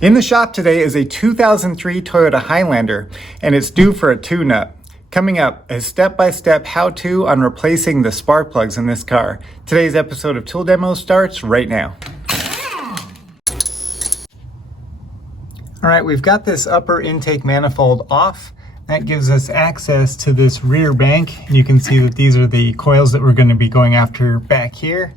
In the shop today is a 2003 Toyota Highlander, and it's due for a tune-up. Coming up, a step-by-step how-to on replacing the spark plugs in this car. Today's episode of Tool Demo starts right now. Alright, we've got this upper intake manifold off. That gives us access to this rear bank. You can see that these are the coils that we're going to be going after back here.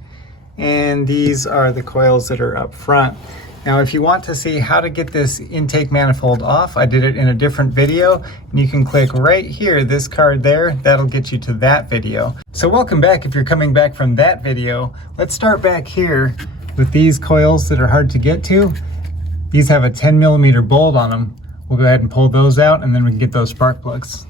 And these are the coils that are up front. Now, if you want to see how to get this intake manifold off, I did it in a different video, and you can click right here, this card there, that'll get you to that video. So welcome back if you're coming back from that video. Let's start back here with these coils that are hard to get to. These have a 10mm bolt on them. We'll go ahead and pull those out, and then we can get those spark plugs.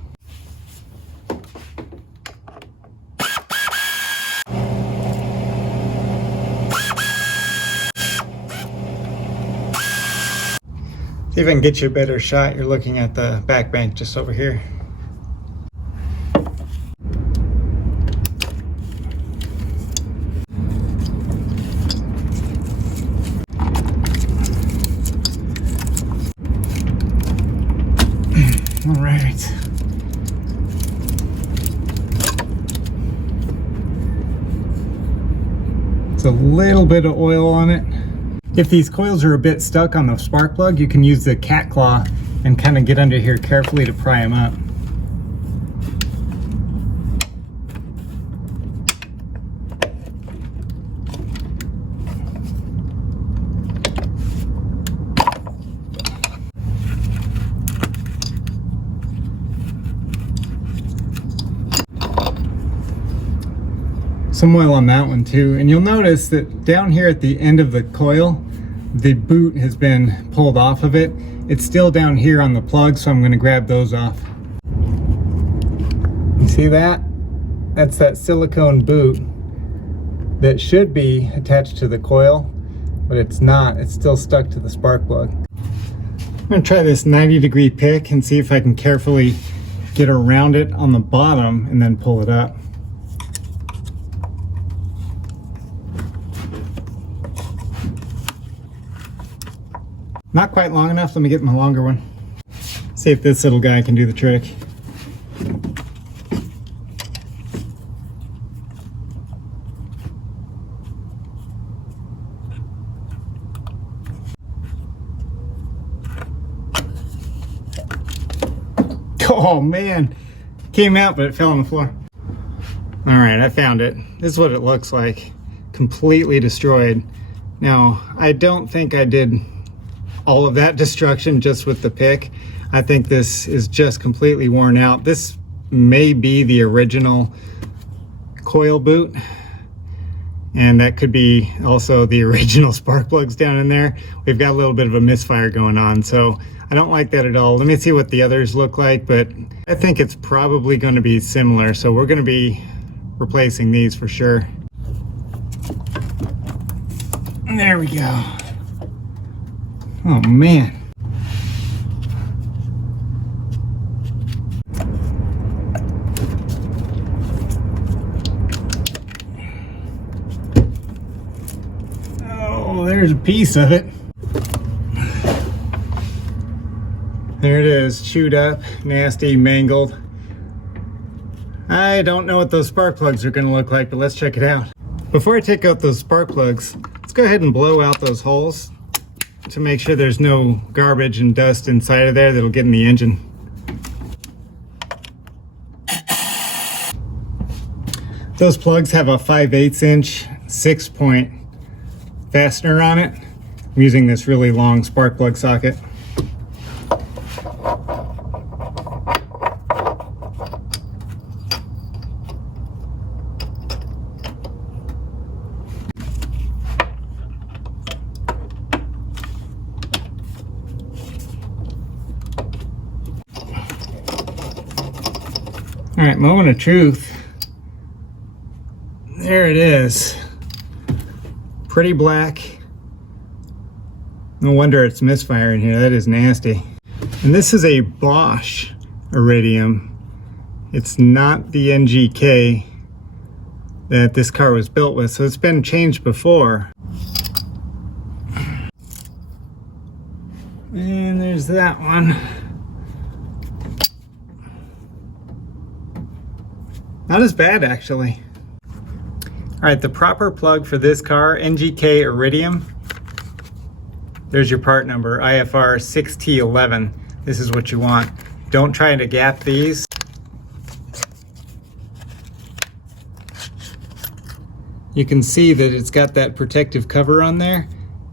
See if I can get you a better shot. You're looking at the back bank just over here. All right. It's a little bit of oil on it. If these coils are a bit stuck on the spark plug, you can use the cat claw and kind of get under here carefully to pry them up. Some oil on that one too, and you'll notice that down here at the end of the coil, the boot has been pulled off of it. It's still down here on the plug, so I'm going to grab those off. You see that? That's that silicone boot that should be attached to the coil, but it's not. It's still stuck to the spark plug. I'm going to try this 90-degree pick and see if I can carefully get around it on the bottom and then pull it up. Not quite long enough. Let me get my longer one. See if this little guy can do the trick. Oh man, came out but it fell on the floor. All right, I found it. This is what it looks like. Completely destroyed. Now, I don't think I did all of that destruction just with the pick. I think this is just completely worn out. This may be the original coil boot, and that could be also the original spark plugs down in there. We've got a little bit of a misfire going on, so I don't like that at all. Let me see what the others look like, but I think it's probably going to be similar, so we're going to be replacing these for sure. There we go. Oh man. Oh, there's a piece of it. There it is, chewed up, nasty, mangled. I don't know what those spark plugs are going to look like, but let's check it out. Before I take out those spark plugs, let's go ahead and blow out those holes to make sure there's no garbage and dust inside of there that'll get in the engine. Those plugs have a 5/8 inch 6-point fastener on it. I'm using this really long spark plug socket. All right, moment of truth. There it is. Pretty black. No wonder it's misfiring here. That is nasty. And this is a Bosch Iridium. It's not the NGK that this car was built with, so it's been changed before. And there's that one. Not as bad, actually. All right, the proper plug for this car, NGK Iridium. There's your part number, IFR 6T11. This is what you want. Don't try to gap these. You can see that it's got that protective cover on there,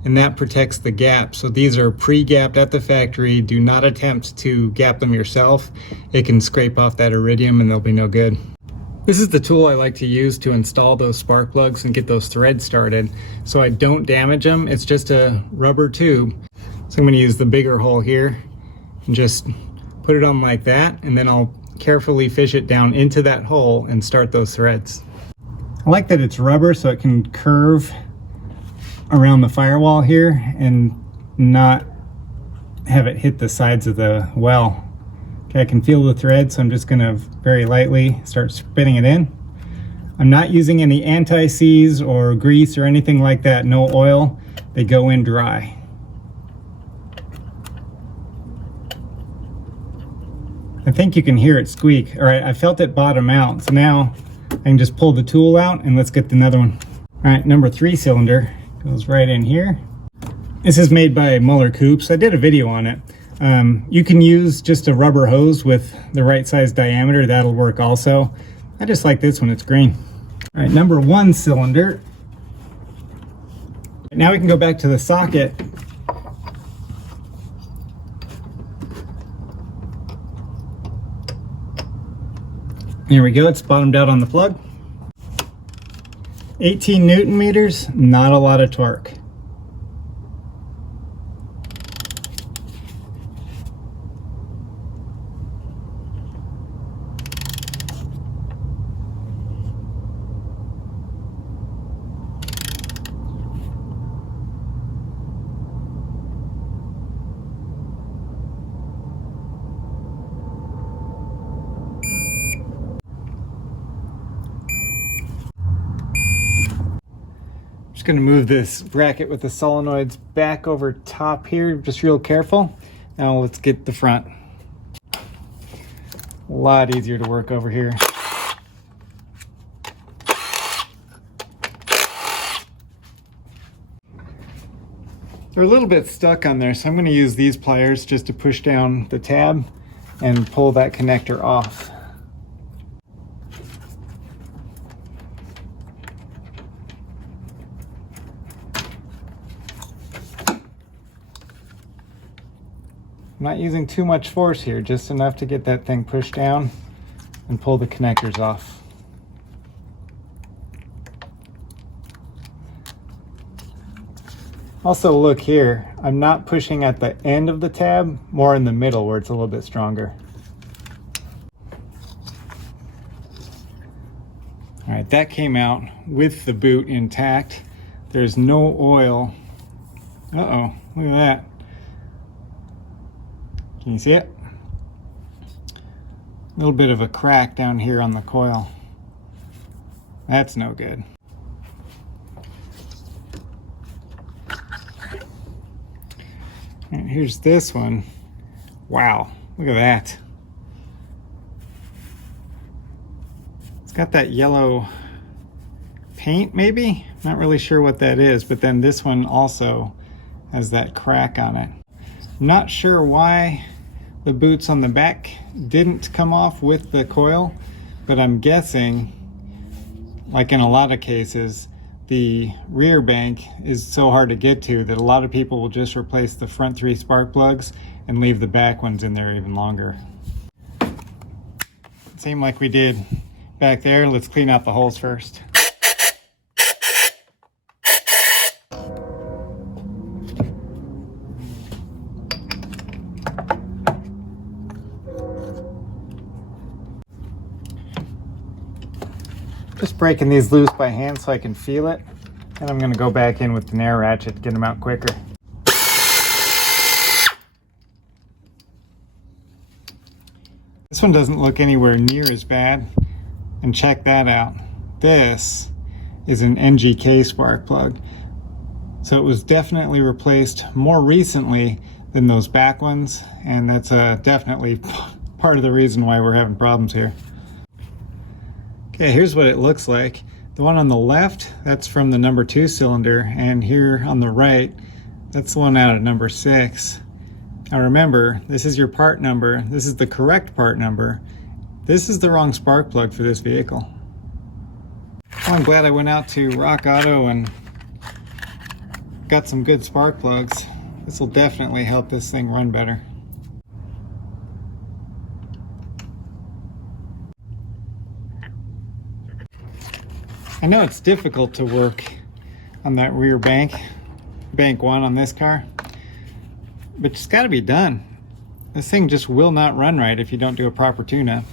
and that protects the gap. So these are pre-gapped at the factory. Do not attempt to gap them yourself. It can scrape off that iridium and they'll be no good. This is the tool I like to use to install those spark plugs and get those threads started so I don't damage them. It's just a rubber tube. So I'm going to use the bigger hole here and just put it on like that, and then I'll carefully fish it down into that hole and start those threads. I like that it's rubber so it can curve around the firewall here and not have it hit the sides of the well. Okay, I can feel the thread, so I'm just gonna very lightly start spinning it in. I'm not using any anti-seize or grease or anything like that, no oil. They go in dry. I think you can hear it squeak. All right, I felt it bottom out, so now I can just pull the tool out and let's get another one. All right, number 3 cylinder goes right in here. This is made by Muller Coops. I did a video on it. You can use just a rubber hose with the right size diameter. That'll work also. I just like this one, it's green. All right, number 1 cylinder. Now we can go back to the socket. There we go, it's bottomed out on the plug. 18 Newton meters, not a lot of torque. Just going to move this bracket with the solenoids back over top here, just real careful. Now let's get the front. A lot easier to work over here. They're a little bit stuck on there, so I'm going to use these pliers just to push down the tab and pull that connector off. I'm not using too much force here, just enough to get that thing pushed down and pull the connectors off. Also look here, I'm not pushing at the end of the tab, more in the middle where it's a little bit stronger. All right, that came out with the boot intact. There's no oil. Uh-oh, look at that. Can you see it? A little bit of a crack down here on the coil. That's no good. And here's this one. Wow, look at that. It's got that yellow paint maybe? Not really sure what that is, but then this one also has that crack on it. I'm not sure why the boots on the back didn't come off with the coil, but I'm guessing, like in a lot of cases, the rear bank is so hard to get to that a lot of people will just replace the front 3 spark plugs and leave the back ones in there even longer. Same like we did back there. Let's clean out the holes first. Just breaking these loose by hand so I can feel it. And I'm going to go back in with the nair ratchet to get them out quicker. This one doesn't look anywhere near as bad. And check that out. This is an NGK spark plug. So it was definitely replaced more recently than those back ones, and that's definitely part of the reason why we're having problems here. Okay, here's what it looks like. The one on the left, that's from the number 2 cylinder, and here on the right, that's the one out of number 6. Now remember, this is your part number. This is the correct part number. This is the wrong spark plug for this vehicle. Well, I'm glad I went out to Rock Auto and got some good spark plugs. This will definitely help this thing run better. I know it's difficult to work on that rear bank 1 on this car, but it's got to be done. This thing just will not run right if you don't do a proper tune-up.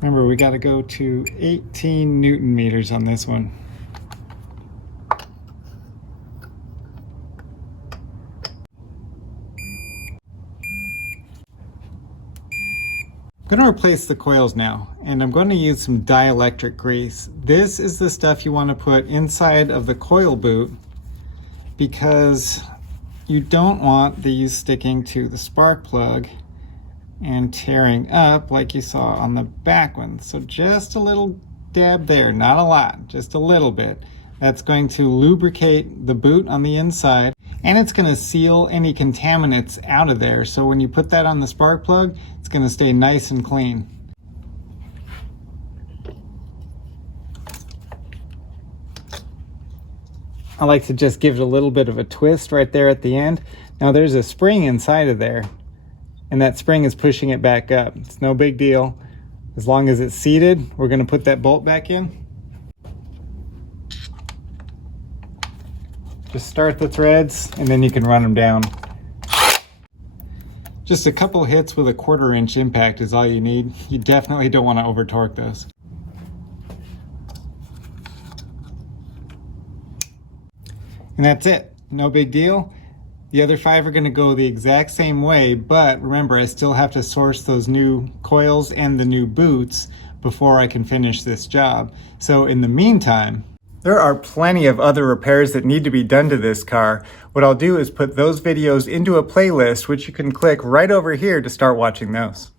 Remember, we got to go to 18 Newton meters on this one. I'm going to replace the coils now, and I'm going to use some dielectric grease. This is the stuff you want to put inside of the coil boot because you don't want these sticking to the spark plug and tearing up like you saw on the back one. So just a little dab there, not a lot, just a little bit. That's going to lubricate the boot on the inside, and it's going to seal any contaminants out of there. So when you put that on the spark plug, it's going to stay nice and clean. I like to just give it a little bit of a twist right there at the end. Now there's a spring inside of there, and that spring is pushing it back up. It's no big deal. As long as it's seated, we're going to put that bolt back in. Just start the threads and then you can run them down. Just a couple hits with a 1/4 inch impact is all you need. You definitely don't want to over torque those. And that's it. No big deal. The other 5 are going to go the exact same way, but remember, I still have to source those new coils and the new boots before I can finish this job. So in the meantime, there are plenty of other repairs that need to be done to this car. What I'll do is put those videos into a playlist, which you can click right over here to start watching those.